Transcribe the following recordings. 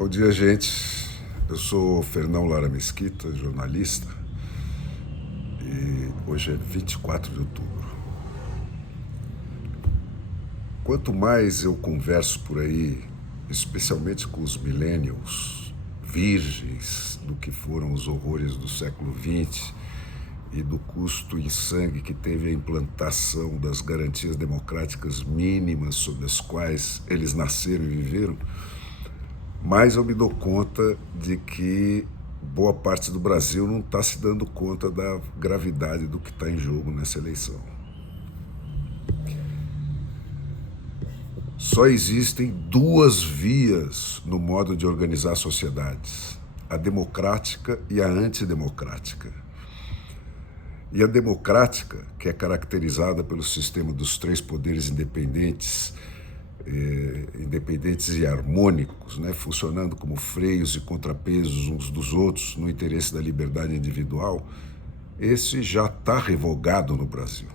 Bom dia, gente. Eu sou Fernão Lara Mesquita, jornalista, e hoje é 24 de outubro. Quanto mais eu converso por aí, especialmente com os millennials, virgens do que foram os horrores do século XX e do custo em sangue que teve a implantação das garantias democráticas mínimas sobre as quais eles nasceram e viveram, mas eu me dou conta de que boa parte do Brasil não está se dando conta da gravidade do que está em jogo nessa eleição. Só existem duas vias no modo de organizar sociedades: a democrática e a antidemocrática. E a democrática, que é caracterizada pelo sistema dos três poderes independentes e harmônicos, né, funcionando como freios e contrapesos uns dos outros no interesse da liberdade individual, esse já está revogado no Brasil.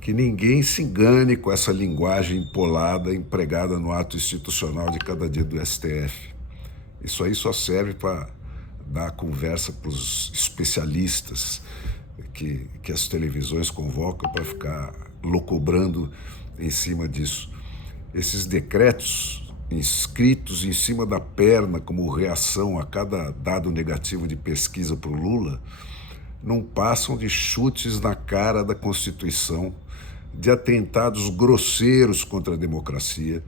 Que ninguém se engane com essa linguagem empolada empregada no ato institucional de cada dia do STF. Isso aí só serve para dar conversa para os especialistas que as televisões convocam para ficar locubrando em cima disso. Esses decretos inscritos em cima da perna como reação a cada dado negativo de pesquisa para o Lula não passam de chutes na cara da Constituição, de atentados grosseiros contra a democracia,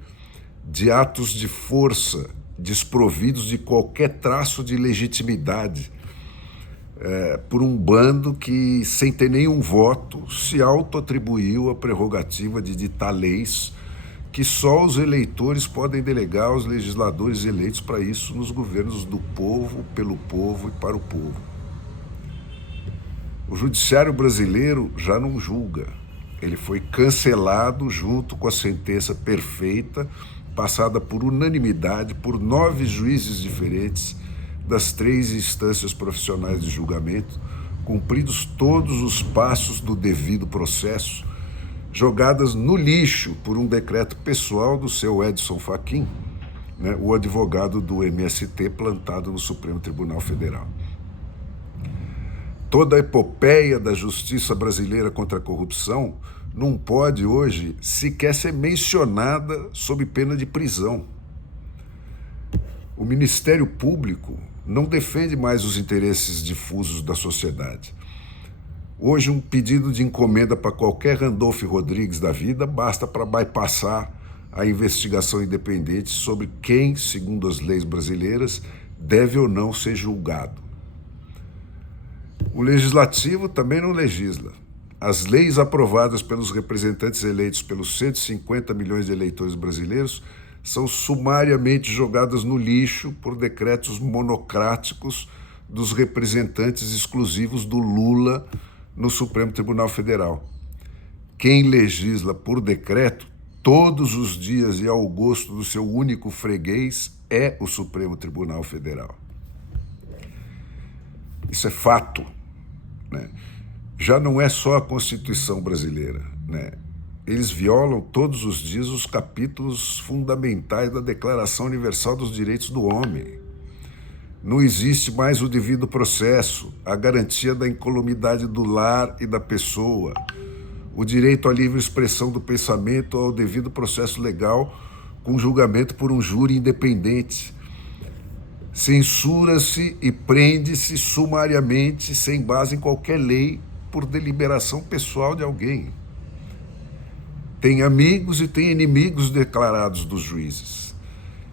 de atos de força desprovidos de qualquer traço de legitimidade, por um bando que, sem ter nenhum voto, se autoatribuiu a prerrogativa de ditar leis que só os eleitores podem delegar aos legisladores eleitos para isso nos governos do povo, pelo povo e para o povo. O judiciário brasileiro já não julga. Ele foi cancelado junto com a sentença perfeita, passada por unanimidade por 9 juízes diferentes das 3 instâncias profissionais de julgamento, cumpridos todos os passos do devido processo, jogadas no lixo por um decreto pessoal do seu Edson Fachin, né, o advogado do MST plantado no Supremo Tribunal Federal. Toda a epopeia da justiça brasileira contra a corrupção não pode hoje sequer ser mencionada sob pena de prisão. O Ministério Público não defende mais os interesses difusos da sociedade. Hoje, um pedido de encomenda para qualquer Randolph Rodrigues da vida basta para bypassar a investigação independente sobre quem, segundo as leis brasileiras, deve ou não ser julgado. O Legislativo também não legisla. As leis aprovadas pelos representantes eleitos pelos 150 milhões de eleitores brasileiros são sumariamente jogadas no lixo por decretos monocráticos dos representantes exclusivos do Lula no Supremo Tribunal Federal. Quem legisla por decreto, todos os dias e ao gosto do seu único freguês, é o Supremo Tribunal Federal. Isso é fato, né? Já não é só a Constituição brasileira, né? Eles violam todos os dias os capítulos fundamentais da Declaração Universal dos Direitos do Homem. Não existe mais o devido processo, a garantia da incolumidade do lar e da pessoa, o direito à livre expressão do pensamento ao devido processo legal com julgamento por um júri independente. Censura-se e prende-se sumariamente, sem base em qualquer lei, por deliberação pessoal de alguém. Tem amigos e tem inimigos declarados dos juízes.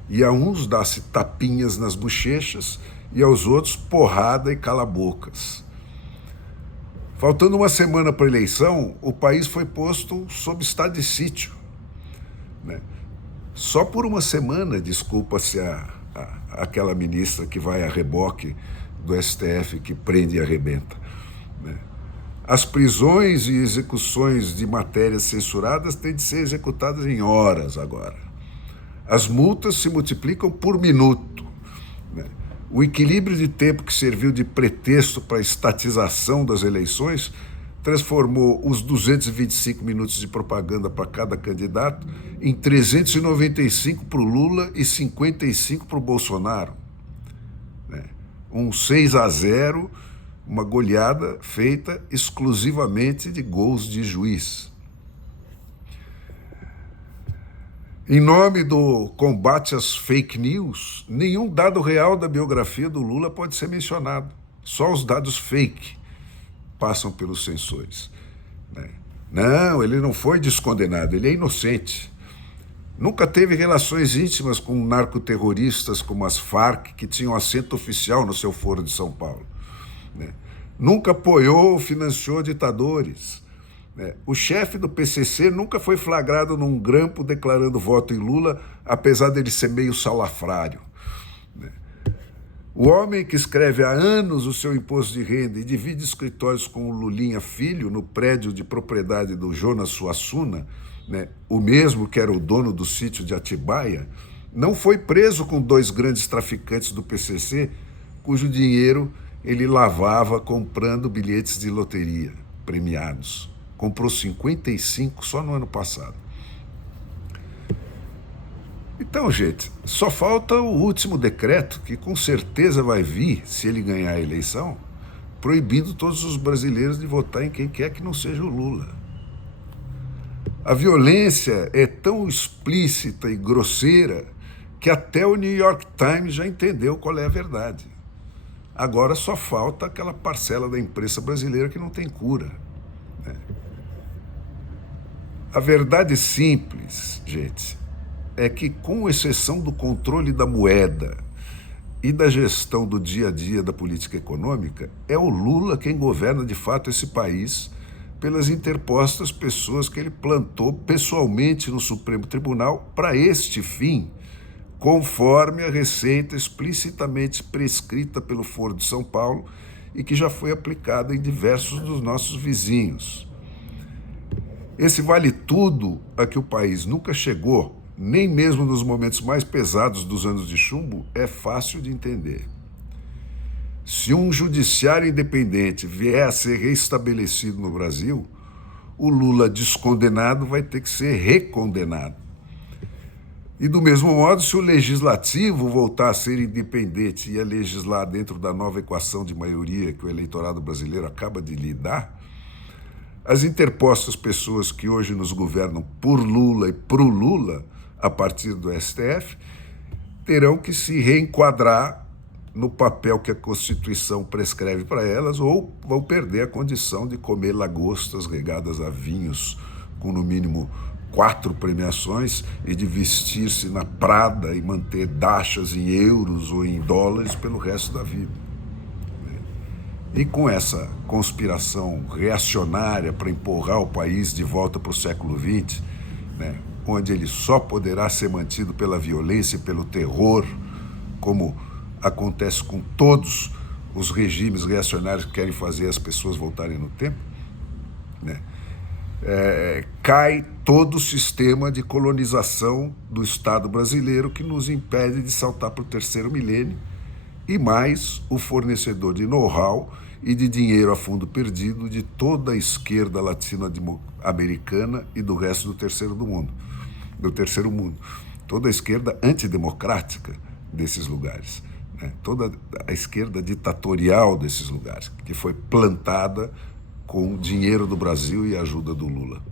E a uns dá-se tapinhas nas bochechas e aos outros porrada e cala-bocas. Faltando uma semana para a eleição, o país foi posto sob estado de sítio, né? Só por uma semana, desculpa-se aquela ministra que vai a reboque do STF, que prende e arrebenta, né? As prisões e execuções de matérias censuradas têm de ser executadas em horas agora. As multas se multiplicam por minuto, né? O equilíbrio de tempo que serviu de pretexto para a estatização das eleições transformou os 225 minutos de propaganda para cada candidato em 395 para o Lula e 55 para o Bolsonaro. Um 6-0, uma goleada feita exclusivamente de gols de juiz. Em nome do combate às fake news, nenhum dado real da biografia do Lula pode ser mencionado. Só os dados fake passam pelos censores. Não, ele não foi descondenado, ele é inocente. Nunca teve relações íntimas com narcoterroristas como as Farc, que tinham assento oficial no seu foro de São Paulo. Nunca apoiou ou financiou ditadores. O chefe do PCC nunca foi flagrado num grampo declarando voto em Lula, apesar dele ser meio salafrário. O homem que escreve há anos o seu imposto de renda e divide escritórios com o Lulinha Filho no prédio de propriedade do Jonas Suassuna, o mesmo que era o dono do sítio de Atibaia, não foi preso com 2 grandes traficantes do PCC, cujo dinheiro ele lavava comprando bilhetes de loteria premiados. Comprou 55 só no ano passado. Então, gente, só falta o último decreto, que com certeza vai vir, se ele ganhar a eleição, proibindo todos os brasileiros de votar em quem quer que não seja o Lula. A violência é tão explícita e grosseira que até o New York Times já entendeu qual é a verdade. Agora só falta aquela parcela da imprensa brasileira que não tem cura. A verdade simples, gente, é que, com exceção do controle da moeda e da gestão do dia a dia da política econômica, é o Lula quem governa de fato esse país pelas interpostas pessoas que ele plantou pessoalmente no Supremo Tribunal para este fim, conforme a receita explicitamente prescrita pelo Foro de São Paulo e que já foi aplicada em diversos dos nossos vizinhos. Esse vale tudo a que o país nunca chegou, nem mesmo nos momentos mais pesados dos anos de chumbo, é fácil de entender. Se um judiciário independente vier a ser reestabelecido no Brasil, o Lula descondenado vai ter que ser recondenado. E do mesmo modo, se o legislativo voltar a ser independente e a legislar dentro da nova equação de maioria que o eleitorado brasileiro acaba de lidar, as interpostas pessoas que hoje nos governam por Lula e pro Lula, a partir do STF, terão que se reenquadrar no papel que a Constituição prescreve para elas, ou vão perder a condição de comer lagostas regadas a vinhos com no mínimo 4 premiações e de vestir-se na Prada e manter dachas em euros ou em dólares pelo resto da vida. E com essa conspiração reacionária para empurrar o país de volta para o século XX, onde ele só poderá ser mantido pela violência e pelo terror, como acontece com todos os regimes reacionários que querem fazer as pessoas voltarem no tempo, cai todo o sistema de colonização do Estado brasileiro que nos impede de saltar para o 3º milênio, e mais o fornecedor de know-how e de dinheiro a fundo perdido de toda a esquerda latino-americana e do resto do terceiro mundo. Toda a esquerda antidemocrática desses lugares. Toda a esquerda ditatorial desses lugares, que foi plantada com o dinheiro do Brasil e a ajuda do Lula.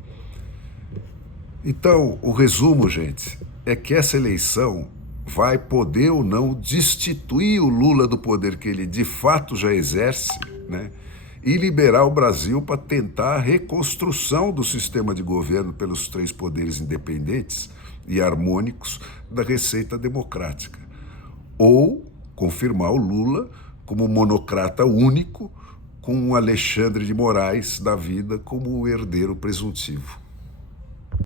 Então, o resumo, gente, é que essa eleição vai poder ou não destituir o Lula do poder que ele de fato já exerce, e liberar o Brasil para tentar a reconstrução do sistema de governo pelos 3 poderes independentes e harmônicos da Receita Democrática. Ou confirmar o Lula como monocrata único, com o Alexandre de Moraes da vida como o herdeiro presuntivo.